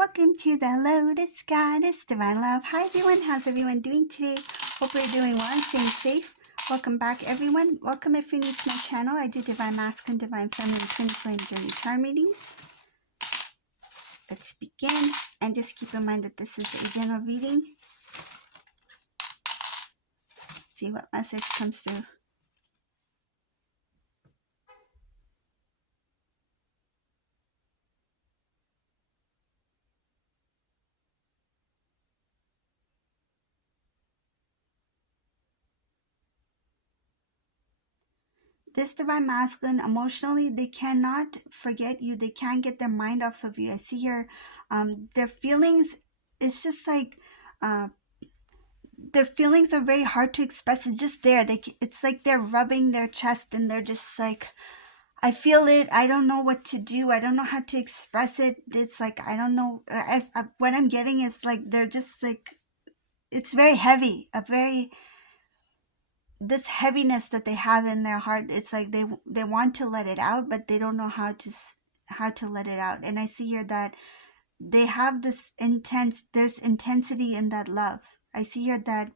Welcome to the Lotus Goddess Divine Love. Hi everyone, how's everyone doing today? Hope you're doing well and staying safe. Welcome back everyone. Welcome if you're new to my channel. I do Divine Masculine, Divine Feminine, Twin Flame Journey Charm readings. Let's begin, and just keep in mind that this is a general reading. See what message comes through. This Divine Masculine, emotionally, they cannot forget you. They can't get their mind off of you. I see here their feelings, it's just like their feelings are very hard to express. It's just there. It's like they're rubbing their chest and they're just like, I feel it. I don't know what to do. I don't know how to express it. It's like, I don't know. What I'm getting is like, they're just like, it's very heavy, this heaviness that they have in their heart. It's like they want to let it out, but they don't know how to let it out. And I see here that they have this there's intensity in that love. I see here that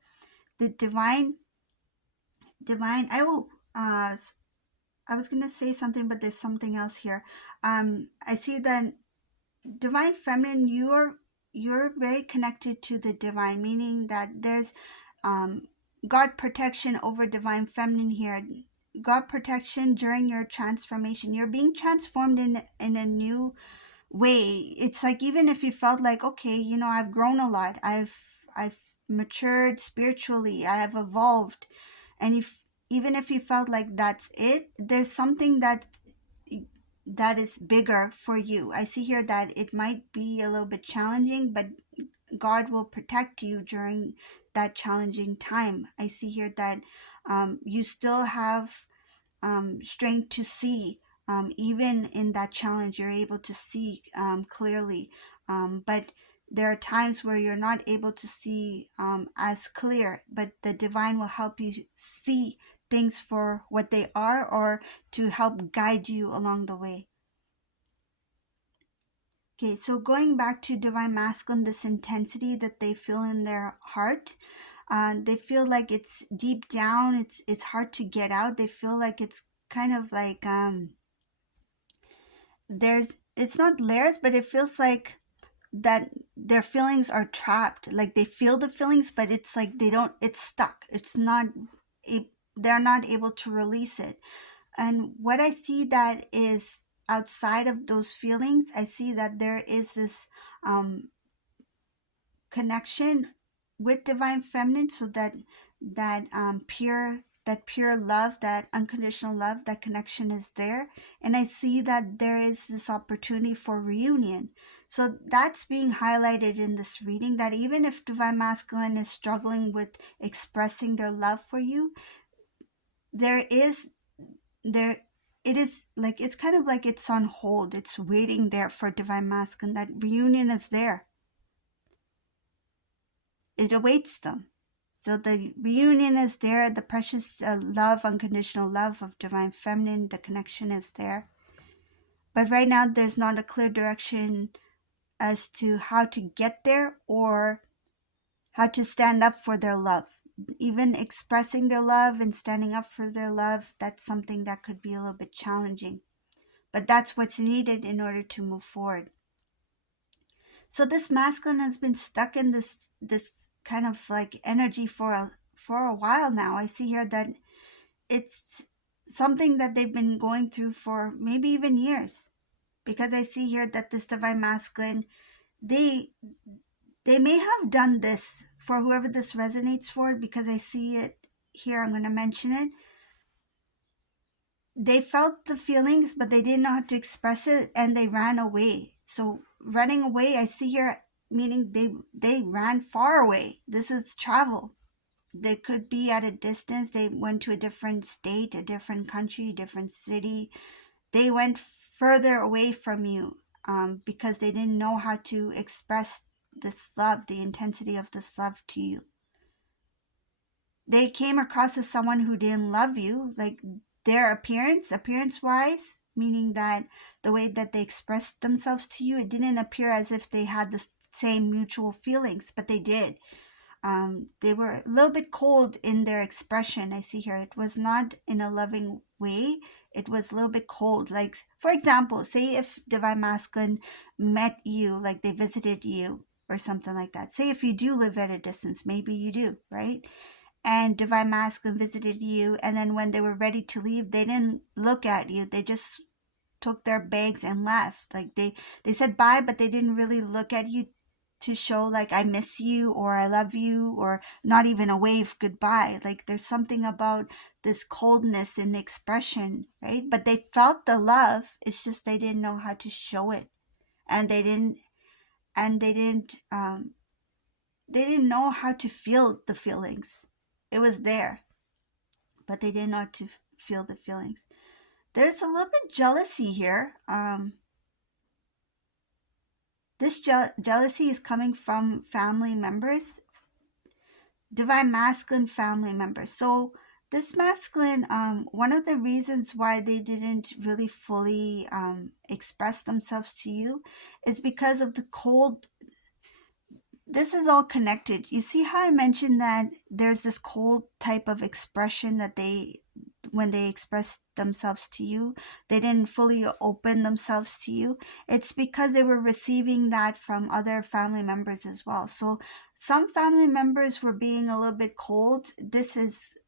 the divine, I was gonna say something, but there's something else here. I see that divine feminine, you're very connected to the divine, meaning that there's God protection over divine feminine here. God protection during your transformation. You're being transformed in a new way. It's like, even if you felt like, okay, you know, I've grown a lot, I've matured spiritually, I have evolved, and even if you felt like that's it, there's something that is bigger for you. I see here that it might be a little bit challenging, but God will protect you during that challenging time. I see here that you still have strength to see. Even in that challenge, you're able to see clearly. But there are times where you're not able to see as clear, but the divine will help you see things for what they are, or to help guide you along the way. Okay, so going back to divine masculine, this intensity that they feel in their heart, they feel like it's deep down, it's hard to get out. They feel like it's kind of like it's not layers, but it feels like that their feelings are trapped. Like they feel the feelings, but it's like it's stuck. It's not, they're not able to release it. And what I see that is outside of those feelings, I see that there is this connection with divine feminine, so that pure love, that unconditional love, that connection is there. And I see that there is this opportunity for reunion. So that's being highlighted in this reading, that even if divine masculine is struggling with expressing their love for you, it is like, it's kind of like it's on hold. It's waiting there for divine masculine. That reunion is there. It awaits them. So the reunion is there. The precious love, unconditional love of divine feminine, the connection is there. But right now, there's not a clear direction as to how to get there, or how to stand up for their love. Even expressing their love and standing up for their love, that's something that could be a little bit challenging. But that's what's needed in order to move forward. So this masculine has been stuck in this kind of like energy for a while now. I see here that it's something that they've been going through for maybe even years, because I see here that this divine masculine, they may have done this for whoever this resonates for, because I see it here. I'm going to mention it. They felt the feelings, but they didn't know how to express it, and they ran away. So running away, I see here, meaning they ran far away. This is travel. They could be at a distance. They went to a different state, a different country, different city. They went further away from you because they didn't know how to express this love, the intensity of this love to you. They came across as someone who didn't love you. Like their appearance-wise, meaning that the way that they expressed themselves to you, it didn't appear as if they had the same mutual feelings, but they did. They were a little bit cold in their expression. I see here it was not in a loving way. It was a little bit cold. Like, for example, say if Divine Masculine met you, like they visited you or something like that. Say if you do live at a distance, maybe you do, right? And Divine Masculine visited you, and then when they were ready to leave, they didn't look at you. They just took their bags and left. Like they said bye, but they didn't really look at you to show like I miss you or I love you, or not even a wave goodbye. Like there's something about this coldness in expression, right? But they felt the love. It's just they didn't know how to show it, and they didn't know how to feel the feelings. It was there, but they didn't know how to feel the feelings. There's a little bit jealousy here. This jealousy is coming from family members, Divine Masculine family members. So this masculine, one of the reasons why they didn't really fully express themselves to you is because of the cold. This is all connected. You see how I mentioned that there's this cold type of expression that when they express themselves to you, they didn't fully open themselves to you. It's because they were receiving that from other family members as well. So some family members were being a little bit cold. This is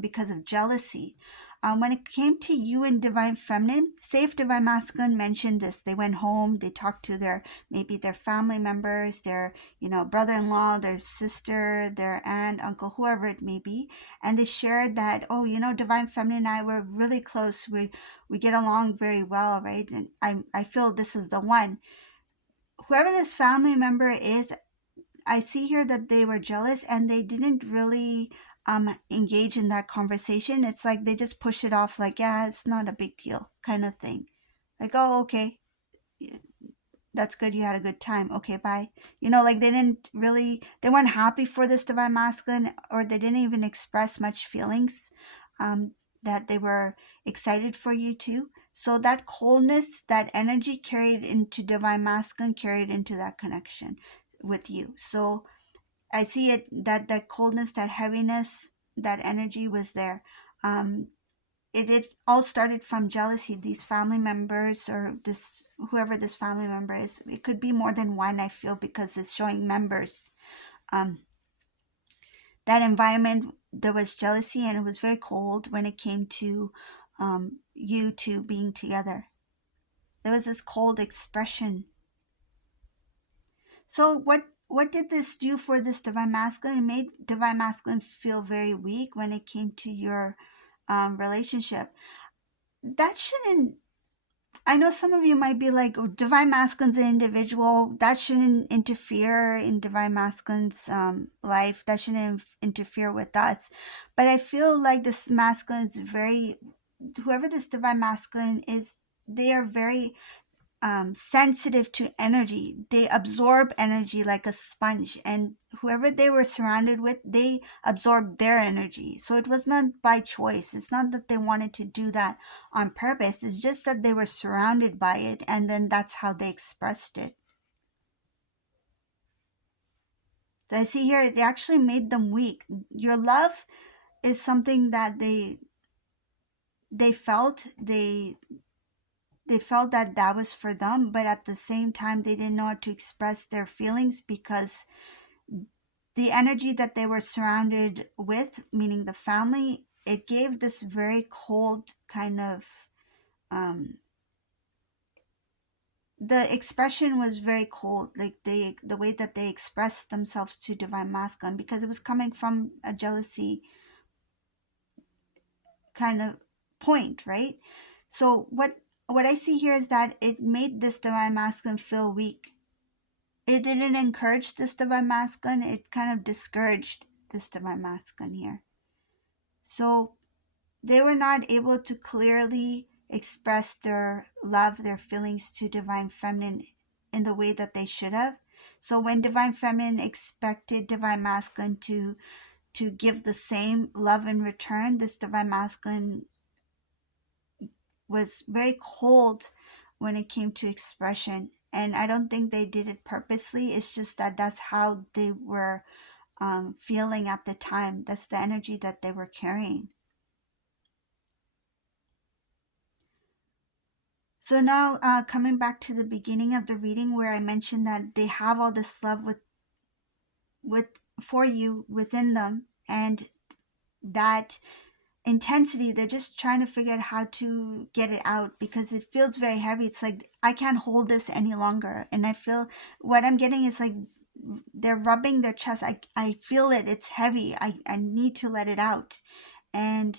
because of jealousy. When it came to you and Divine Feminine, say if Divine Masculine mentioned this, they went home, they talked to maybe their family members, their brother-in-law, their sister, their aunt, uncle, whoever it may be, and they shared that, oh, Divine Feminine and I were really close. We get along very well, right? And I feel this is the one. Whoever this family member is, I see here that they were jealous and they didn't really engage in that conversation. It's like they just pushed it off, like, yeah, it's not a big deal, kind of thing. Like, oh, okay, that's good, you had a good time, okay, bye. Like they weren't happy for this Divine Masculine, or they didn't even express much feelings um, that they were excited for you too. So that coldness, that energy carried into Divine Masculine, carried into that connection with you. So I see it, that coldness, that heaviness, that energy was there. um, it all started from jealousy. These family members, or this whoever this family member is, it could be more than one, I feel, because it's showing members. um that environment, there was jealousy, and it was very cold when it came to you two being together. There was this cold expression. So what did this do for this Divine Masculine? It made Divine Masculine feel very weak when it came to your relationship. That shouldn't, I know some of you might be like, oh, Divine Masculine's an individual. That shouldn't interfere in Divine Masculine's life. That shouldn't interfere with us. But I feel like this masculine is whoever this Divine Masculine is, they are very sensitive to energy. They absorb energy like a sponge, and whoever they were surrounded with, they absorbed their energy. So it was not by choice. It's not that they wanted to do that on purpose. It's just that they were surrounded by it, and then that's how they expressed it. So I see here, it actually made them weak. Your love is something that they felt. They felt that that was for them, but at the same time they didn't know how to express their feelings, because the energy that they were surrounded with, meaning the family, it gave this very cold kind of the expression was very cold, like the way that they expressed themselves to Divine Masculine, because it was coming from a jealousy kind of point, right? So what I see here is that it made this Divine Masculine feel weak. It didn't encourage this Divine Masculine, it kind of discouraged this Divine Masculine here. So they were not able to clearly express their love, their feelings to Divine Feminine in the way that they should have. So when Divine Feminine expected Divine Masculine to give the same love in return, this Divine Masculine was very cold when it came to expression. And I don't think they did it purposely. It's just that that's how they were feeling at the time. That's the energy that they were carrying. So now, coming back to the beginning of the reading where I mentioned that they have all this love with for you within them, and that intensity, they're just trying to figure out how to get it out because it feels very heavy. It's like I can't hold this any longer, and I feel what I'm getting is like they're rubbing their chest. I feel it, it's heavy. I need to let it out. And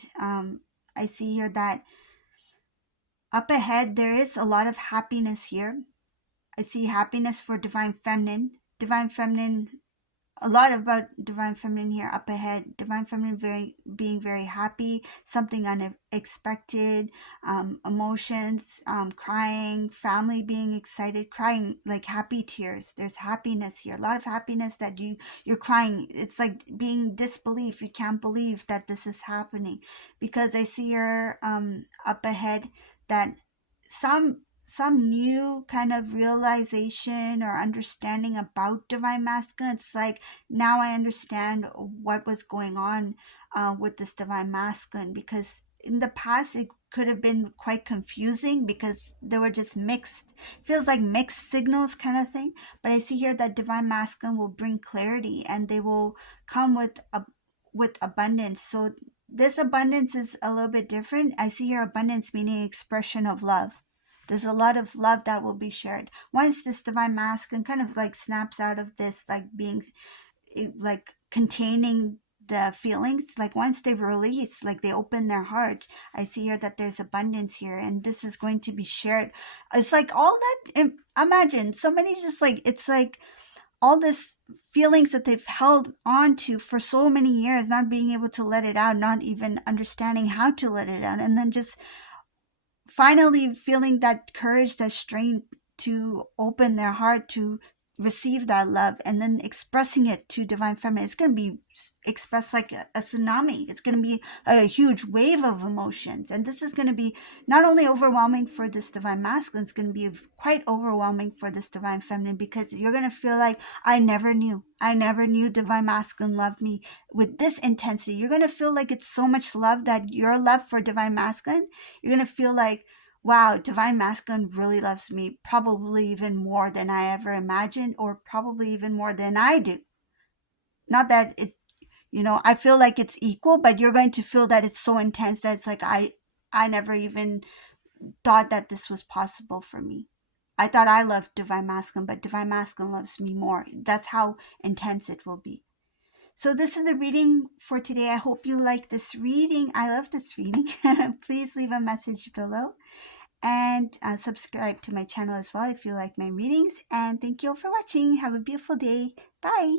I see here that up ahead there is a lot of happiness here. I see happiness for divine feminine. Divine feminine, a lot about divine feminine here up ahead. Divine feminine being very happy, something unexpected, emotions, crying, family being excited, crying like happy tears. There's happiness here, a lot of happiness that you're crying. It's like being disbelief. You can't believe that this is happening, because I see her up ahead that some new kind of realization or understanding about divine masculine. It's like now I understand what was going on with this divine masculine, because in the past it could have been quite confusing because they were just mixed, feels like mixed signals kind of thing. But I see here that divine masculine will bring clarity, and they will come with abundance. So this abundance is a little bit different. I see here abundance meaning expression of love. There's a lot of love that will be shared once this divine masculine kind of like snaps out of this like being like containing the feelings. Like once they release, like they open their heart, I see here that there's abundance here, and this is going to be shared. It's like all that, imagine somebody just like, it's like all this feelings that they've held on to for so many years, not being able to let it out, not even understanding how to let it out, and then just finally feeling that courage, that strength to open their heart to receive that love, and then expressing it to divine feminine. It's going to be expressed like a tsunami. It's going to be a huge wave of emotions, and this is going to be not only overwhelming for this divine masculine, it's going to be quite overwhelming for this divine feminine, because you're going to feel like I never knew divine masculine loved me with this intensity. You're going to feel like it's so much love that your love for divine masculine, you're going to feel like, wow, divine masculine really loves me, probably even more than I ever imagined, or probably even more than I do. Not that it, I feel like it's equal, but you're going to feel that it's so intense that it's like I never even thought that this was possible for me. I thought I loved divine masculine, but divine masculine loves me more. That's how intense it will be. So this is the reading for today. I hope you like this reading. I love this reading. Please leave a message below, and subscribe to my channel as well if you like my readings. And thank you all for watching. Have a beautiful day. Bye.